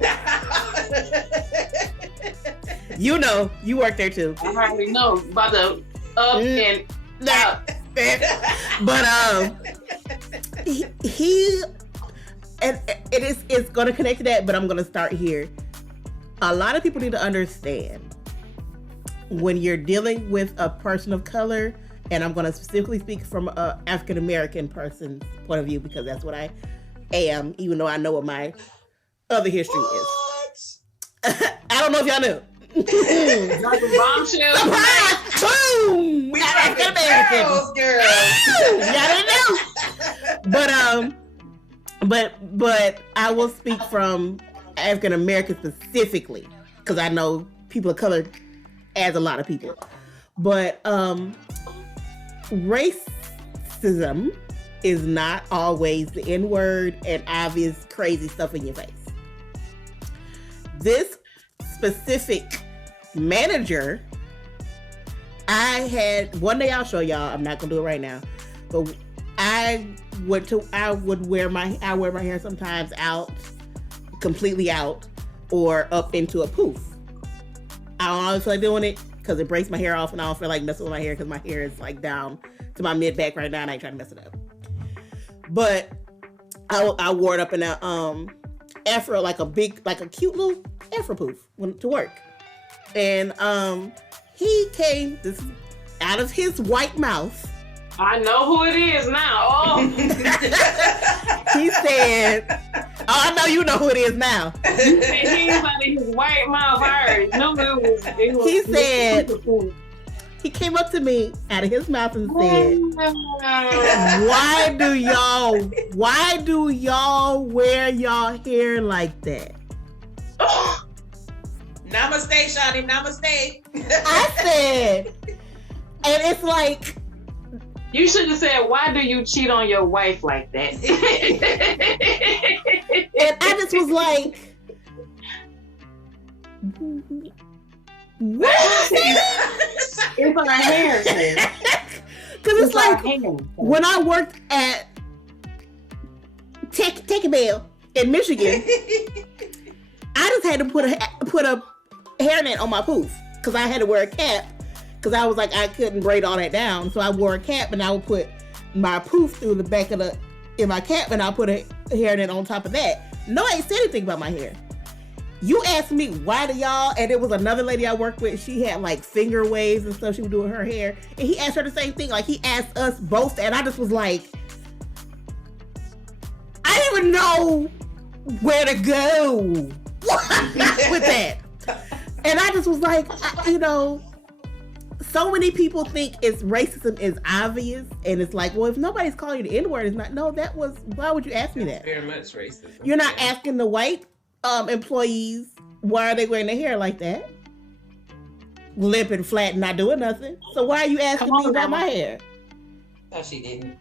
You know, you work there too. I already know about the up and out. But he and it's gonna connect to that, but I'm gonna start here. A lot of people need to understand when you're dealing with a person of color, and I'm gonna specifically speak from a African American person's point of view because that's what I am, even though I know what my other history is. I don't know if y'all knew. Like a bombshell. Boom! We African Americans, girls. Y'all didn't know. But I will speak from African American specifically because I know people of color as a lot of people. But racism is not always the N-word and obvious crazy stuff in your face. This specific manager, I had one day, I'll show y'all, I'm not gonna do it right now, but I would wear my hair sometimes out, completely out, or up into a poof. I don't always feel like doing it because it breaks my hair off and I don't feel like messing with my hair because my hair is like down to my mid back right now and I ain't trying to mess it up. But I wore it up in a afro, like a cute little afro poof to work. And he came out of his white mouth. I know who it is now. Oh. He said, I know you know who it is now. He said he was out of his white mouth. I already knew it was. He said, he came up to me out of his mouth and said, why do y'all wear y'all hair like that? Namaste, Shawty, namaste. I said, and it's like, you should have said, why do you cheat on your wife like that? And I just was like, what? It's on her hair. Because it's like, when I worked at Take Bell in Michigan, I just had to put a hairnet on my poof because I had to wear a cap because I was like, I couldn't braid all that down. So I wore a cap and I would put my poof through the back of in my cap and I'll put a hairnet on top of that. No, I ain't said anything about my hair. You asked me, why do y'all, and it was another lady I worked with, she had like finger waves and stuff she would do with her hair. And he asked her the same thing. Like he asked us both and I just was like, I didn't even know where to go with that. And I just was like, so many people think racism is obvious, and it's like, well, if nobody's calling you the N-word, it's not. No, why would you ask me that? Very much racism. You're not asking the white employees why are they wearing their hair like that, limp and flat, and not doing nothing. So why are you asking me about my hair? No, she didn't.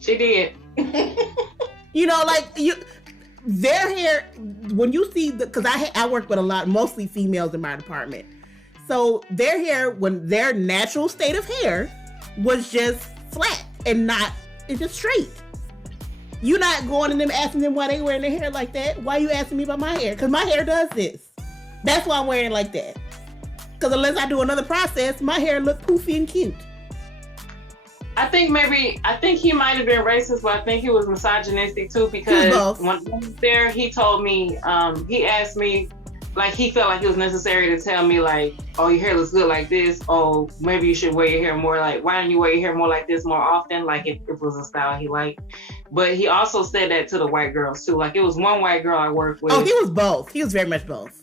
She did. Their hair, when you see because I work with mostly females in my department. So their hair, when their natural state of hair was just flat and it's just straight. You're not going to them asking them why they wearing their hair like that. Why are you asking me about my hair? Because my hair does this. That's why I'm wearing it like that. Because unless I do another process, my hair look poofy and cute. I think he might have been racist, but I think he was misogynistic too, because when I was there, he told me, he asked me, like, he felt like it was necessary to tell me, like, oh, your hair looks good like this. Oh, maybe you should wear your hair more like, why don't you wear your hair more like this more often? Like, if it was a style he liked. But he also said that to the white girls too. Like, it was one white girl I worked with. Oh, he was both. He was very much both.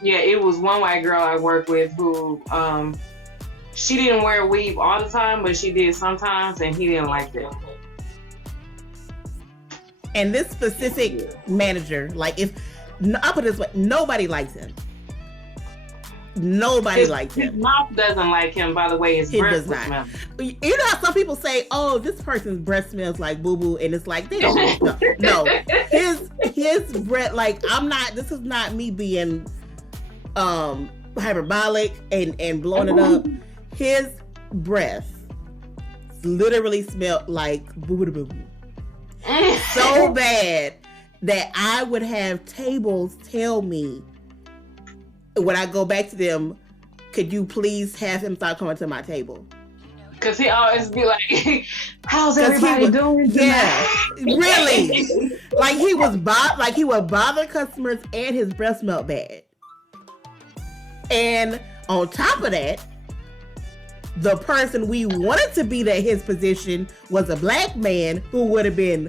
Yeah, it was one white girl I worked with who, she didn't wear a weave all the time, but she did sometimes, and he didn't like that. And this specific manager, like, I'll put it this way, nobody likes him. Nobody likes him. His mouth doesn't like him, by the way. His breath smells. You know how some people say, oh, this person's breath smells like boo-boo, and it's like, they don't. No. His breath, like, this is not me being hyperbolic and blowing it up. His breath literally smelled like boo-boo. So bad that I would have tables tell me when I go back to them, could you please have him stop coming to my table? Because he always be like, how's everybody doing tonight? Yeah, really. Like, he would bother customers, and his breath smelled bad. And on top of that, the person we wanted to be at his position was a black man who would have been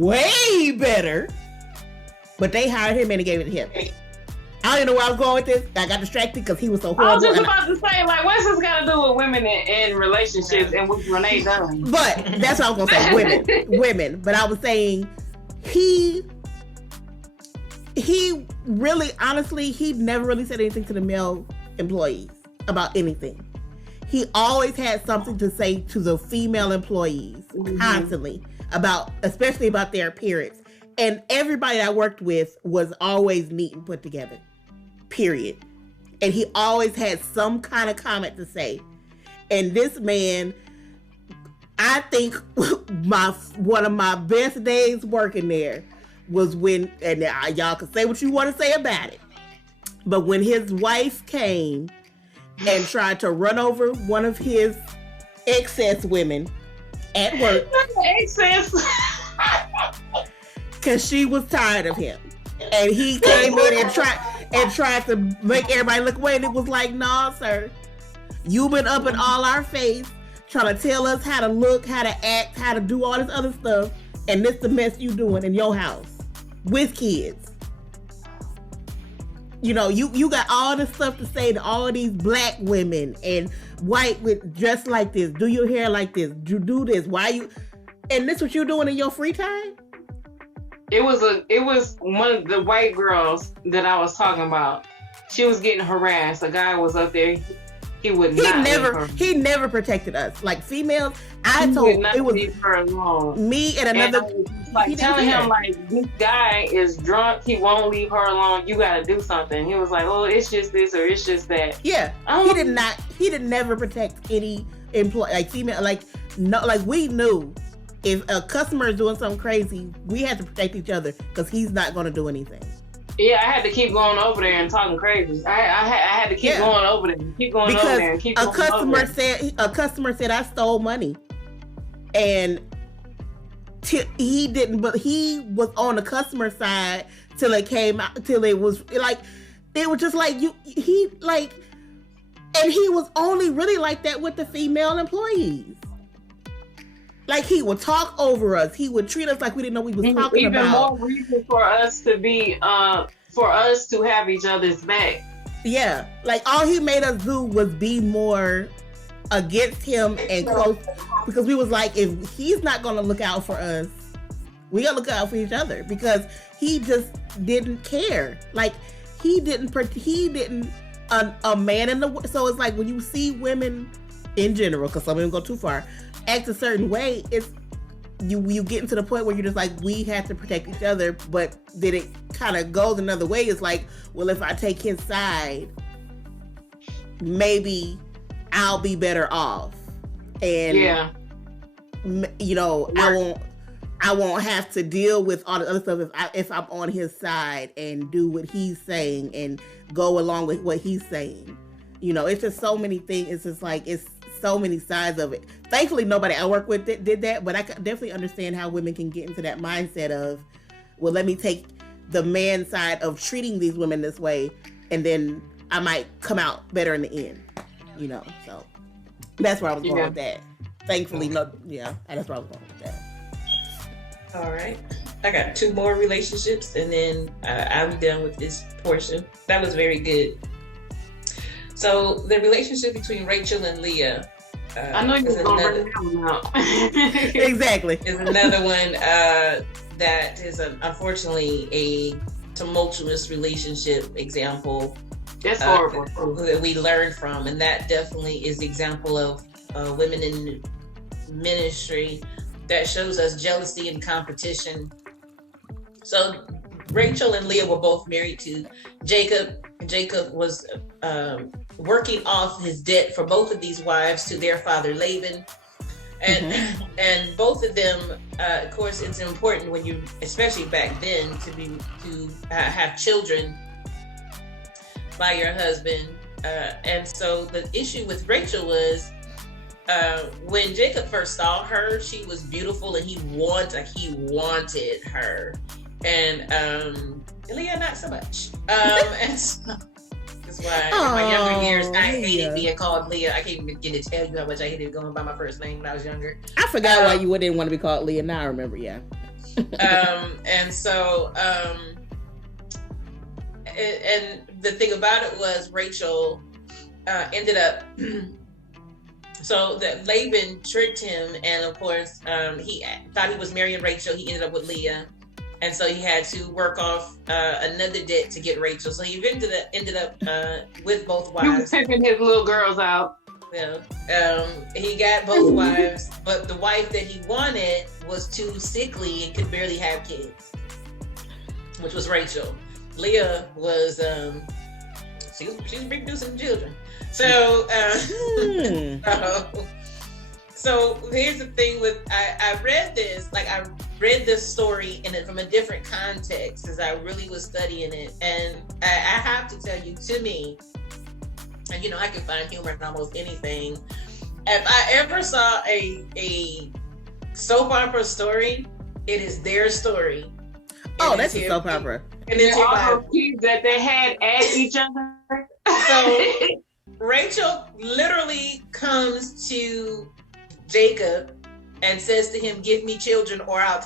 way better, but they hired him and they gave it to him. I don't even know where I was going with this. I got distracted because he was so horrible. I was just about to say, like, what's this got to do with women in relationships and with Renee Dunn? But that's what I was going to say, women. But I was saying, he really, honestly, he never really said anything to the male employees about anything. He always had something to say to the female employees, constantly, especially about their appearance. And everybody I worked with was always neat and put together, period. And he always had some kind of comment to say. And this man, I think one of my best days working there was when, and y'all can say what you want to say about it, but when his wife came and tried to run over one of his excess women at work. Excess. Because she was tired of him. And he came in and tried to make everybody look away. And it was like, nah, sir. You've been up in all our face trying to tell us how to look, how to act, how to do all this other stuff. And this the mess you doing in your house with kids. You know, you got all this stuff to say to all these black women and white with dress like this, do your hair like this, do this. Why you? And this what you doing in your free time? It was one of the white girls that I was talking about. She was getting harassed. A guy was up there. He never protected us. Like, females, I told it was leave her alone. Me and another. And I was telling him, like, this guy is drunk. He won't leave her alone. You got to do something. He was like, oh, it's just this or it's just that. Yeah, he did never protect any employee, like female, like no, like we knew if a customer is doing something crazy, we had to protect each other because he's not going to do anything. Yeah, I had to keep going over there and talking crazy. I had to keep going over there, a customer said I stole money, and he didn't. But he was on the customer side till it came out. Till it was like it was just like he was only really like that with the female employees. Like, he would talk over us. He would treat us like we didn't know we was talking about. Even more reason for us to be, for us to have each other's back. Yeah. Like, all he made us do was be more against him and close. Because we was like, if he's not going to look out for us, we got to look out for each other. Because he just didn't care. Like, he didn't, a man in the, so it's like when you see women in general, because some of them go too far, act a certain way, it's you get into the point where you're just like, we have to protect each other. But then it kind of goes another way. It's like, well, if I take his side, maybe I'll be better off, and you know, I won't have to deal with all the other stuff if I'm on his side and do what he's saying and go along with what he's saying. You know, it's just so many things. It's just like, it's so many sides of it. Thankfully, nobody I work with did that, but I definitely understand how women can get into that mindset of, well, let me take the man side of treating these women this way, and then I might come out better in the end. You know, so that's where I was going with that. Thankfully, no, that's where I was going with that. All right. I got 2 more relationships, and then I'll be done with this portion. That was very good. So the relationship between Rachel and Leah. I know you're going to bring that one out. Exactly. Is another one that is unfortunately a tumultuous relationship example. That's horrible. That we learned from, and that definitely is the example of women in ministry that shows us jealousy and competition. So Rachel and Leah were both married to Jacob. Jacob was working off his debt for both of these wives to their father Laban. And both of them, of course, it's important when you, especially back then, to have children by your husband. And so the issue with Rachel was, when Jacob first saw her, she was beautiful, and he wanted her, and Leah not so much. And so that's why in my younger years I hated being called Leah. I can't even begin to tell you how much I hated going by my first name when I was younger. I forgot why you didn't want to be called Leah. Now I remember. And so and the thing about it was Rachel ended up. So that Laban tricked him, and of course, he thought he was marrying Rachel. He ended up with Leah, and so he had to work off another debt to get Rachel. So he ended up with both wives. He was picking his little girls out. Yeah, he got both wives, but the wife that he wanted was too sickly and could barely have kids, which was Rachel. Leah was she was reproducing children. So, so here's the thing with, I read this story from a different context as I really was studying it. And I have to tell you, to me, and you know, I can find humor in almost anything. If I ever saw a soap opera story, it is their story. Oh, that's a soap opera. And then all those kids that they had at each other. So Rachel literally comes to Jacob and says to him, "Give me children, or I'll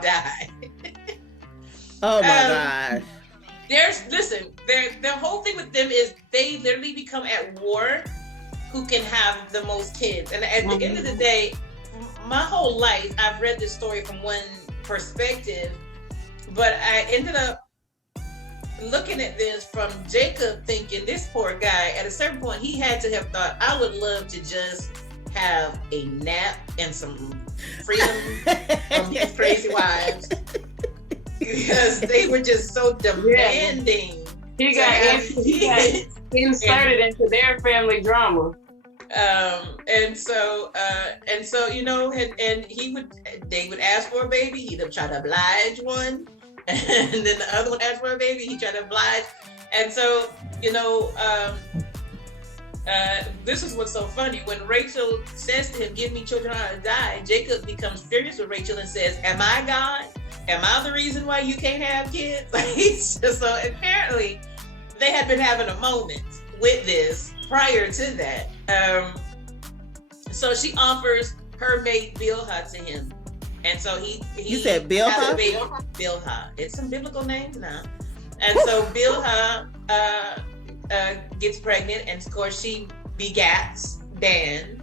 die." Oh my gosh! The whole thing with them is they literally become at war who can have the most kids. And at the end of the day, my whole life I've read this story from one perspective, but I ended up looking at this from Jacob, thinking this poor guy, at a certain point, he had to have thought, I would love to just have a nap and some freedom from these crazy wives, because they were just so demanding. He got inserted into their family drama. And so you know, and they would ask for a baby, he'd try to oblige one. And then the other one asked for a baby, he tried to oblige. And so, you know, this is what's so funny. When Rachel says to him, "Give me children or I'll die," Jacob becomes furious with Rachel and says, "Am I God? Am I the reason why you can't have kids?" So apparently they had been having a moment with this prior to that. So she offers her maid Bilhah to him. And so he you said Bilhah? Bilhah. It's some biblical names now. And so Bilhah gets pregnant, and of course she begats Dan.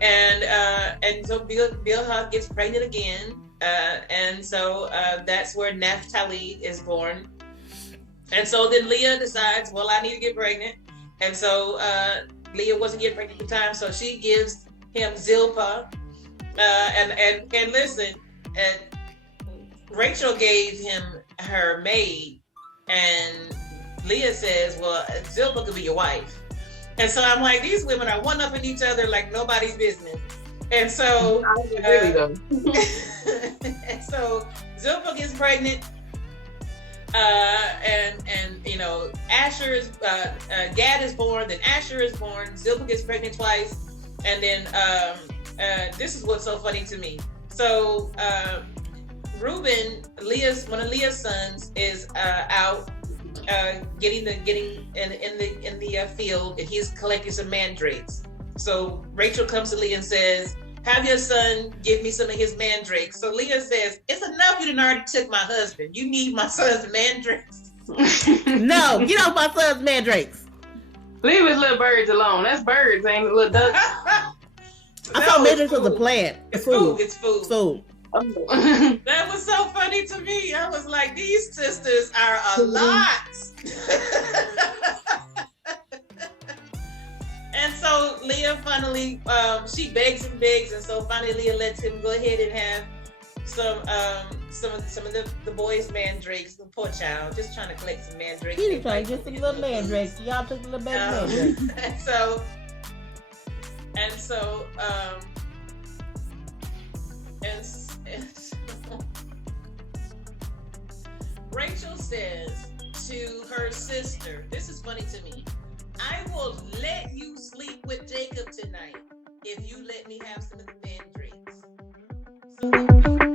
And so Bilhah gets pregnant again. And so that's where Naphtali is born. And so then Leah decides, well, I need to get pregnant. And so Leah wasn't getting pregnant at the time, so she gives him Zilpah. And listen, and Rachel gave him her maid, and Leah says, well, Zilpah could be your wife. And so I'm like, these women are one up in each other like nobody's business. And so and so Zilpah gets pregnant. And you know, Asher is Gad is born, then Asher is born, Zilpah gets pregnant twice, and then this is what's so funny to me. So Reuben, one of Leah's sons, is out getting in the field, and he's collecting some mandrakes. So Rachel comes to Leah and says, "Have your son give me some of his mandrakes." So Leah says, "It's enough you done already took my husband. You need my son's mandrakes." No, get off my son's mandrakes. Leave his little birds alone. That's birds, ain't it, little ducks? I thought mandrakes was a plant. It's food. It's food. Food. That was so funny to me. I was like, these sisters are a lot. And so Leah finally, she begs and begs, and so finally Leah lets him go ahead and have some of the boys' mandrakes. The poor child, just trying to collect some mandrakes. He was trying to get some little mandrakes. Y'all took the little mandrakes. And so Rachel says to her sister, this is funny to me, "I will let you sleep with Jacob tonight if you let me have some of the mandrakes." So